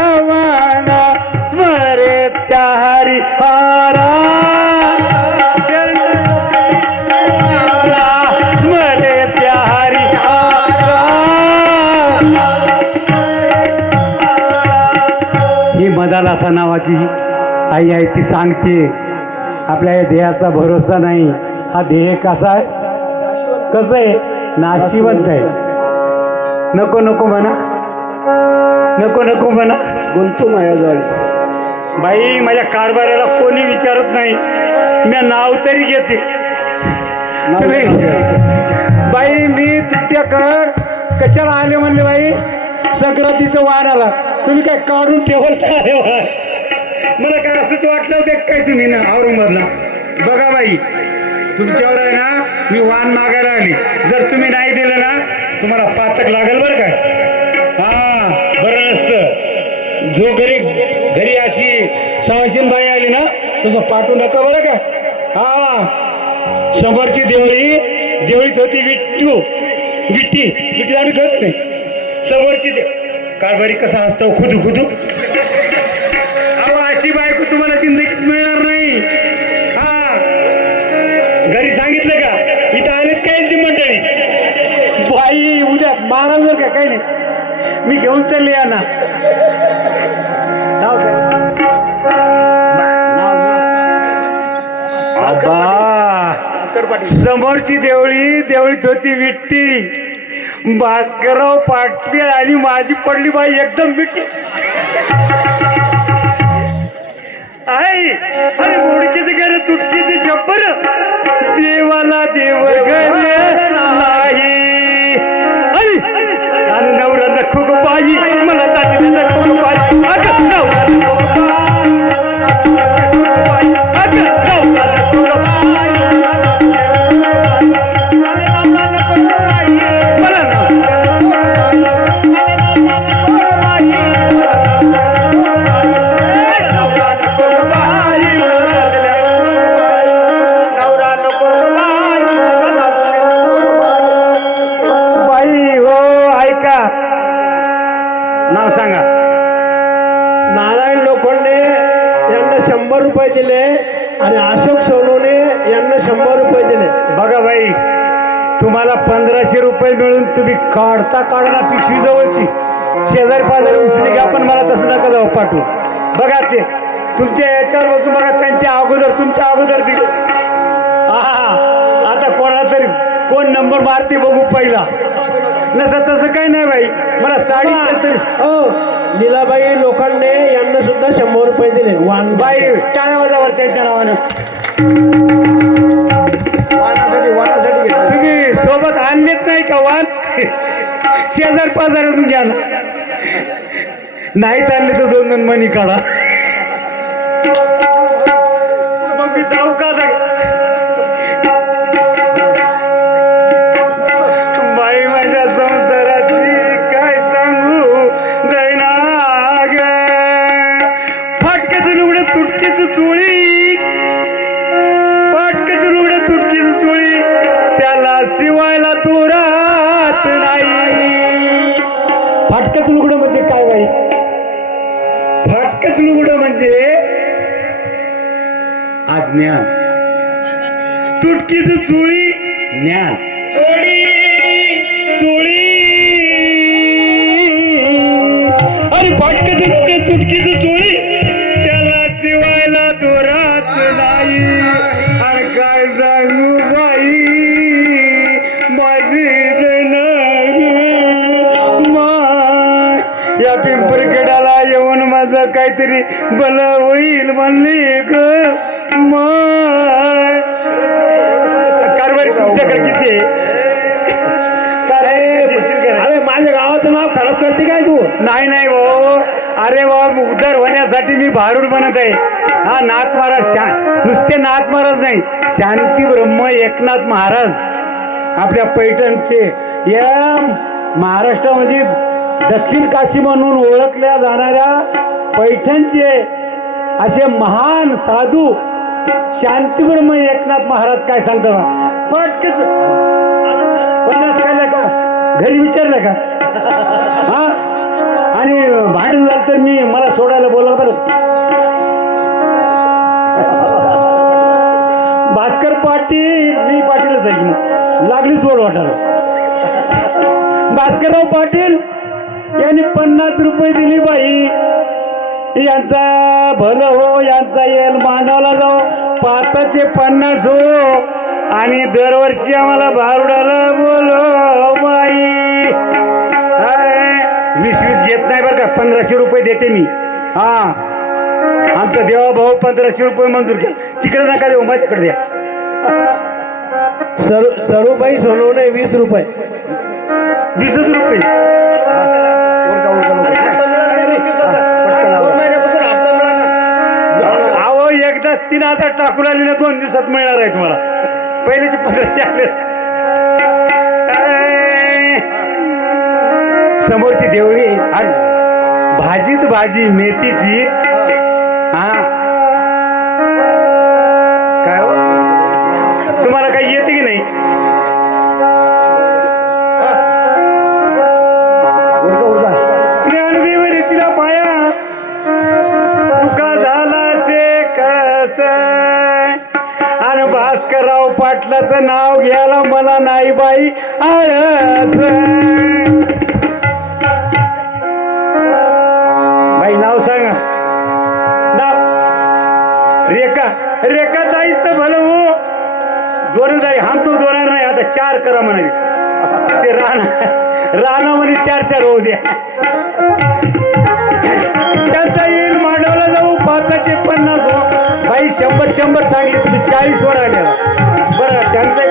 आम्हाला स्मरे त्या हरिहारा स्मरे त्या हरिहारा. ही मदालसा नावाची आई आहे ती सांगते आपल्या या ध्येयाचा भरोसा नाही. हा ध्येय कसा आहे, कसं आहे, नाशिवंत आहे. नको नको म्हणा, नको नको म्हणा, गुंतू माझ्याजवळ. बाई माझ्या कारभाराला कोणी विचारत नाही, मी नाव तरी घेते. बाई मी तुमच्याकडं कशाला आले म्हणले, बाई संक्रांतीचं वाण आला, तुम्ही काय काढून ठेवलं. मला काय असंच वाटलं होतं काय तुम्ही ना औरंगाबादला. बघा बाई तुमच्यावर आहे ना मी वाण मागायला आली, जर तुम्ही नाही दिलं ना तुम्हाला पातक लागेल बरं काय. हा बरं नसतं. जो घरी अशी सवाशीन बाई आली ना तसं पाठवू नका बरं का. हा शंभरची देवळीत होती विट्टी आम्ही करत नाही. शंभरची कारभारी कसा असतो खुदू खुदू. अशी बायको तुम्हाला जिंदगीत मिळणार नाही. हा घरी सांगितलं का इथं आलेत काय ती मंडळी. बाई उद्या माराल का काही नाही, मी घेऊन चालले यांना. समोरची देवळीत होती विट्टी. भास्करराव पाटील आणि माझी पडली बाई एकदम विट्टी. आई अरे मोडकीचे घर तुटकीचे जब्बर देवाला देव घर नाही. आणि नवरा नको गो बाई मला ताजी नको गो बाई. अगं नवरा नको गो बाई, अगं नवरा नको गो बाई. नाव सांगा. नारायण लोखंडे यांना 100 रुपये दिले आणि अशोक सोनवणे यांना 100 रुपये दिले. बघा बाई तुम्हाला 1500 रुपये मिळून तुम्ही काढता पिशवी जवळची शेजारी पाजारी उचली घ्या, पण मला तसं नका जाऊ पाठवू. बघा ते तुमच्या याच्यावर बसून बघा, त्यांच्या तुमच्या अगोदर दिले. हा आता कोणाला तरी कोण नंबर मारते बघू पहिला. नसं तसं काही नाही बाई, मला साडी. हो लीलाबाई लोखंडे यांना सुद्धा 100 रुपये दिले. वाण बाई टाळ्या वाजावर त्यांच्या नावानं. वाणासाठी तुम्ही सोबत आणलेत नाही का वाण. शेजार पाजारातून घ्या ना, नाहीच आणले तर 2-2 मणी काढा. मग मी जाऊ का बाई माझ्या संसाराची काय सांगू दैना ग. फाटक्याचं लुगडं तुटकीच चोळी, फाटक्याचं लुगडं तुटकीच चोळी त्याला शिवायला तू राहत नाही. फाटक्याचं लुगडं म्हणजे काय बाई. फाटक्याचं लुगडं म्हणजे अज्ञान, तुटकीच चोळी ज्ञान. चोळी अरे फाटक्याचं तुटकीच चोळी त्याला शिवायला तो राहत नाही. आणि काय सांगू बाई माझी या पिंपरखेडाला येऊन माझं काहीतरी भलं होईल म्हणली ग. कारभारी तुमच्याकडे किती आहे. अरे माझ्या गावाचं नाव खराब करते काय तू. नाही भाऊ, अरे बाबा उद्धार होण्यासाठी मी भारूड बनत आहे. हा नाथ महाराज नुसते नाथ महाराज नाही, शांती ब्रह्म एकनाथ महाराज आपल्या पैठणचे या महाराष्ट्रामध्ये दक्षिण काशी म्हणून ओळखल्या जाणाऱ्या पैठणचे असे महान साधू शांतीब्रह्म एकनाथ महाराज काय सांगतात. पटकन 50 खायला का घरी विचारलं का. हा आणि भांडण झालं तर मी मला सोडायला बोला बरं. भास्कर पाटील, मी पाटीलच आहे की मग लागली सोड वाटायला. भास्करराव पाटील यांनी 50 रुपये दिली बाई. यांचा भलं हो, यांचा येल मांडावला जाऊ. 5चे 50 हो आणि दरवर्षी आम्हाला भारुडाला बोलो बाई. 20 घेत नाही बरं का, 1500 रुपये देते मी. हा, आमचा देवा भाऊ 1500 रुपये मंजूर केला. तिकडे नका देऊ, माझ्याकडे द्या. सरूबाई सोनवणे 20 रुपये. 20 रुपये. अहो एकदाच 3000 टाकून आली ना, 2 दिवसात मिळणार आहे तुम्हाला. पहिल्याचे 1500 आले. समोरची देवरी भाजीत भाजी मेथीची. हा काय हो? तुम्हाला काही येते की नाही? ज्ञानदेवरी तिला पाया तुका झाला ते कस. आणि भास्करराव पाटलाचं नाव घ्यायला मला नाही बाई आळस. बाई नाव सांगा. नाव रेखा. रेखा जायचं भलं हो. दोन जाई हा तो दोनार नाही. आता 4 करा म्हणाली. ते राणा म्हणे 4 होऊ द्या. त्यांचा येईल मांडवला जाऊ. 5चे 50 हो. बाई 100 सांगली, तुम्ही 40 वर आल्या. बरं त्यांचा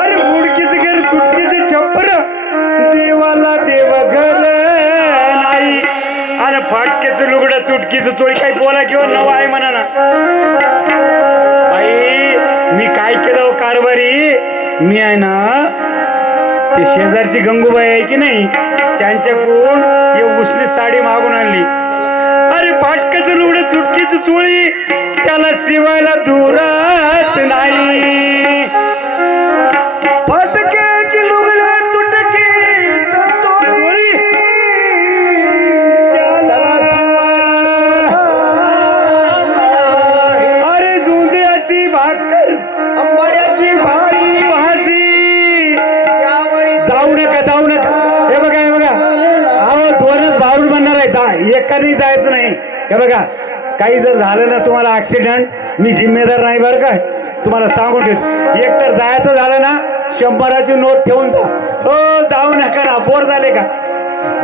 अरे उडकीच घर तुटकीचं छप्पर देवाला देव घर नाही. आणि फाटकेचं लुगडं तुटकीचं चोळी काही बोला किंवा नवं आहे म्हणा ना. बाई मी काय केलं कारभारी. मी आहे ना, ते शेजारची गंगूबाई आहे की नाही, त्यांच्याकडून हे उसली साडी मागून आणली. अरे फाटकेचं लुगडं तुटकीचं चोळी त्याला शिवायला दुरात नाही. फाटक्याची लुगडं तुटकी चोळी अरे दुधाची भाकर आंबाड्याची भाजी. जाऊ नका. हे बघा अहो 2च भारूड बनणार आहे. एकाने जायचं नाही. हे बघा काही जर झालं ना तुम्हाला ऍक्सिडेंट, मी जिम्मेदार नाही बरं का. तुम्हाला सांगून ठेवतो. एक तर जायचं झालं ना 100ची नोट ठेवून जा. हो जाऊ नका ना. बोर झाले का?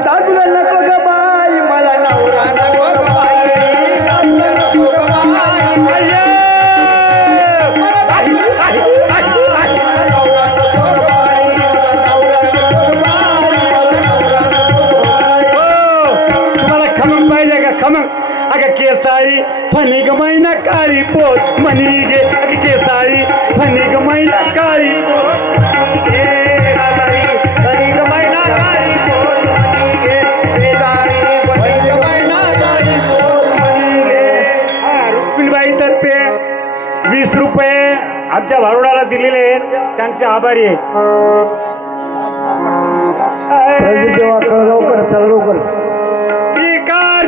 सासूला नको ग बाई, मला नवरा नको ग बाई. तुम्हाला खमंग पाहिजे का? खमंग. अगं केसाळी फनिग मैना काळी पोत म्हणी गे. अगं केसाळी फनिग मैना काळी पोत. रुक्मिणीबाई तर्फे 20 रुपये आमच्या भारुडाला दिलेले आहेत. त्यांचे आभारी आहे.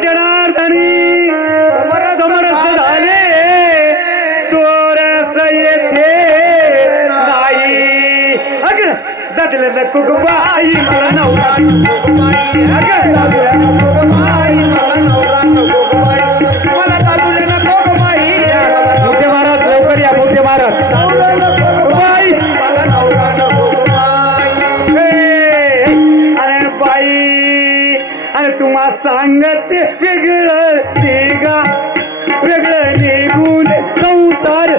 जनार्दनी समरस झाले चोरस येथे नाही. अगं जातीला नको ग बाई, मला नवरा नको ग बाई. अगं जातीला नको ग बाई, मला नवरा नको ग बाई. मला जातीला नको ग बाई. मोठे महाराज लवकर या. मोठे महाराज बाई, मला नवरा नको ग बाई. अरे बाई, अरे तुम्हा सांगते वेगळं निघा, वेगळं निघून संसार